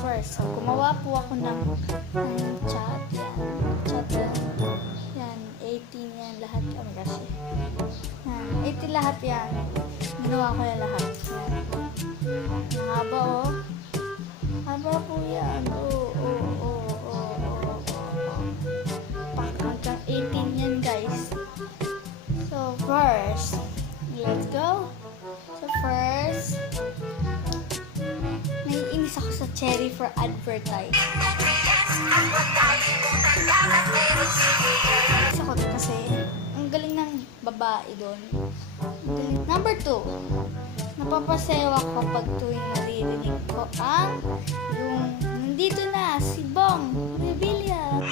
first, so gumawa po ako ng chat. Yan, 18 yan lahat. Oh my gosh. Yan, 18 lahat yan. Ginawa ko yan lahat. Yan. Ang haba oh. Haba po yan. Hanggang 18 yan guys. So first, let's go. So first, naiinis ako sa Cherry for advertise. Naiinis ako kasi ang galing ng babae doon. Number 2, napapasayaw ako pag tuwing naririnig ko ang yung nandito na si Bong Revilla.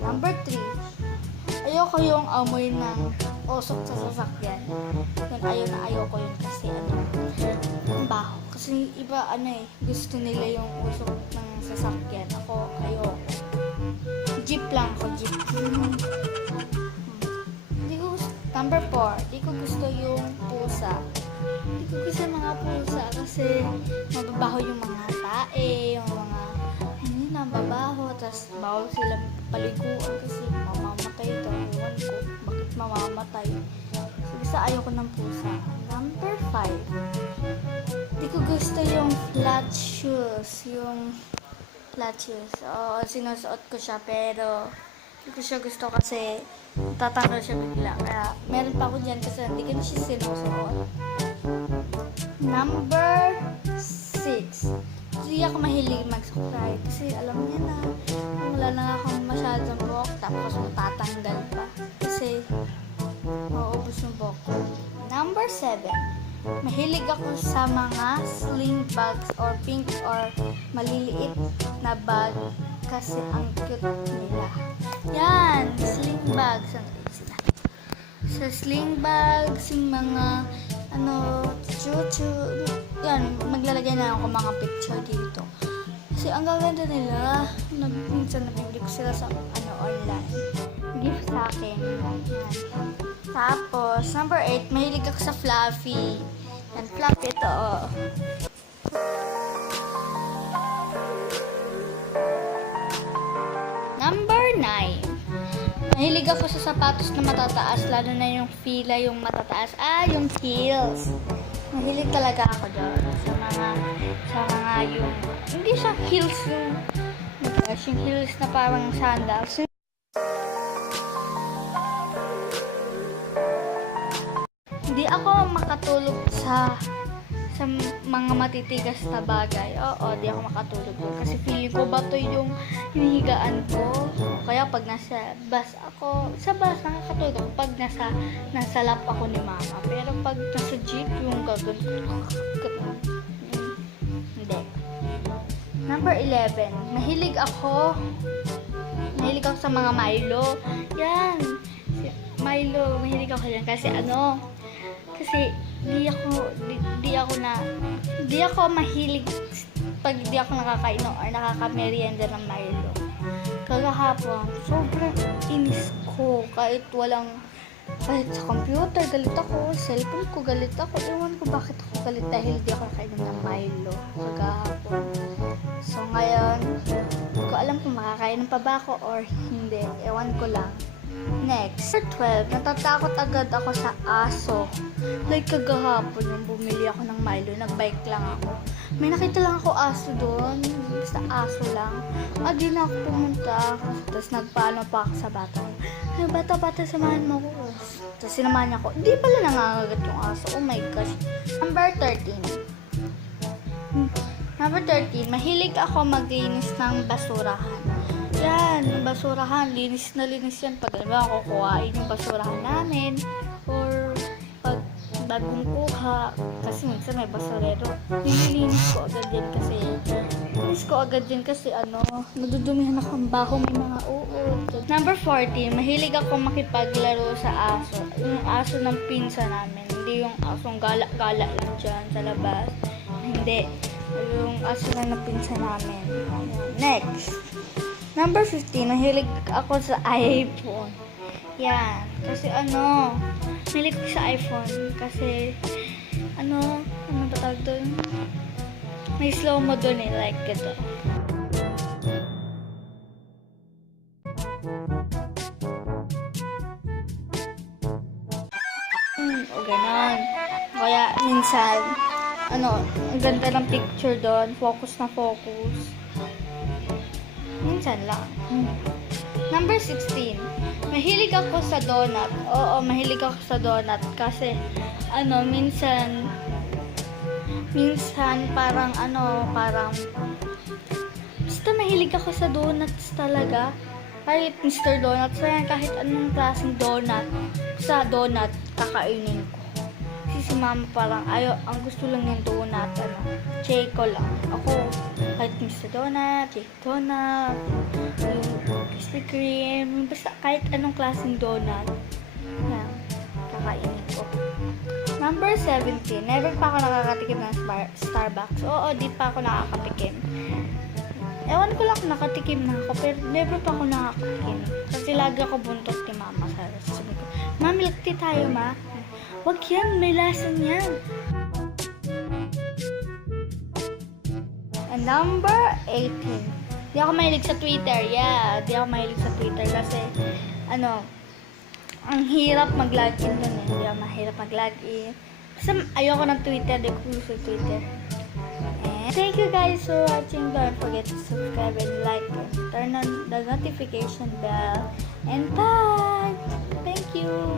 Number 3, ayoko yung amoy ng usok sa sasakyan. Yun, ayoko yun kasi ang baho. Kasi iba gusto nila yung usok ng sasakyan. Ako, ayoko. Jeep lang ako, jeep. Number 4, di ko gusto yung pusa. Di ko gusto yung mga pusa kasi mababaho yung mga tae, yung mga nababaho, tapos bawal silang paliguan kasi mamamatay daw. Ewan ko, bakit mamamatay. So, basta ayoko ng pusa. Number 5, di ko gusto yung flat shoes. Oo, sinusuot ko siya pero hindi ko siya gusto kasi tatanggal siya bigla. Kaya meron pa ako dyan kasi hindi ko na siya sinusuot. Number 6, hindi ako mahilig mag-subscribe kasi alam niya na wala na akong masyadong buhok tapos matatanggal pa kasi mauubos yung buhok ko. Number 7, mahilig ako sa mga sling bags or pink or maliliit na bag kasi ang cute nila. Yan, sling bags. Sa sling bags, yung mga chuchu. Yan, maglalagay na ako mga picture dito. Kasi ang gaganda nila. Minsan nabibili ko sila sa online. Gift sa akin. Yan. Tapos, number 8, mahilig ako sa fluffy. Yan, fluffy ito. Oh. Number 9, mahilig ako sa sapatos na matataas, lalo na yung fila, yung matataas. Yung heels. Mahilig talaga ako doon sa mga yung, hindi siya heels yung heels na parang sandals. Hindi ako makatulog sa mga matitigas na bagay. Oo, di ako makatulog doon. Kasi feeling ko bato yung hinihigaan ko. Kaya pag nasa bus ako, sa bus nakakatulog ako pag nasa lap ako ni mama. Pero pag nasa jeep, yung gagawin hindi. Number 11, mahilig ako sa mga Milo. Yan. Milo, mahilig ako yan kasi di ako mahilig pag di ako nakakain or nakakamerienda ng Milo. Kagahapon, sobrang inis ko kahit sa computer galit ako, cellphone ko galit ako. Ewan ko bakit ako galit dahil di ako nakainom ng Milo kagahapon. So ngayon, hindi ko alam kung makakainom pa ba ako or hindi. Ewan ko lang. Next, number 12, natatakot agad ako sa aso. Like kagahapon, yung bumili ako ng Milo, nag-bike lang ako. May nakita lang ako aso doon, basta aso lang. Di na ako pumunta. Tapos nagpaano pa ako sa bata. Ay, bata, samahan mo ko. Tapos sinamahan niya ako. Di pala nangangagat yung aso. Oh my gosh. Number 13, mahilig ako maglinis ng basurahan. Yan, yung basurahan, linis na linis yan. Pag ako kukuhain yung basurahan namin or pag bagong kuha, kasi minsan may basurero, nililinis ko agad din kasi nadudumihan ako ang baho, may mga uod. Number 14, mahilig ako makipaglaro sa aso. Yung aso ng pinsa namin, hindi yung asong gala-gala lang dyan sa labas. Hindi, yung aso lang ng pinsa namin. Next, Number 15, mahilig ako sa iPhone. Yan. Kasi mahilig ko sa iPhone. Kasi, ano ba tawag doon? May slow mo doon like ito. O ganon. Kaya, minsan, ang ganda ng picture doon. Focus na focus. Minsan lang. Number 16. Mahilig ako sa donut. Oo, mahilig ako sa donut. Kasi, minsan, parang, basta mahilig ako sa donuts talaga. Kahit Mr. Donuts, kahit anong klaseng donut, sa donut, kakainin ko. Si mama parang ang gusto lang yung donut, Checo lang. Ako, kahit Mr. Donut, Checo Donut, yung Krispy Kreme, basta kahit anong klaseng donut, yan, kakainin ko. Number 17, never pa ako nakakatikim ng Starbucks. Oo, di pa ako nakakatikim. Ewan ko lang kung nakatikim na ako, pero never pa ako nakakatikim. Kasi lagi ako buntot ni mama. Sabi ko, "Ma, milk tea tayo, ma." Wag yan, may lasa niyan. And number 18. Di ako mahilig sa Twitter. Yeah, di ako mahilig sa Twitter kasi, ang hirap mag-login dun eh. Di ako mahirap mag-login. Kasi ayoko ng Twitter, di ko gusto Twitter. And thank you guys for watching. Don't forget to subscribe and like and turn on the notification bell. And bye! Thank you!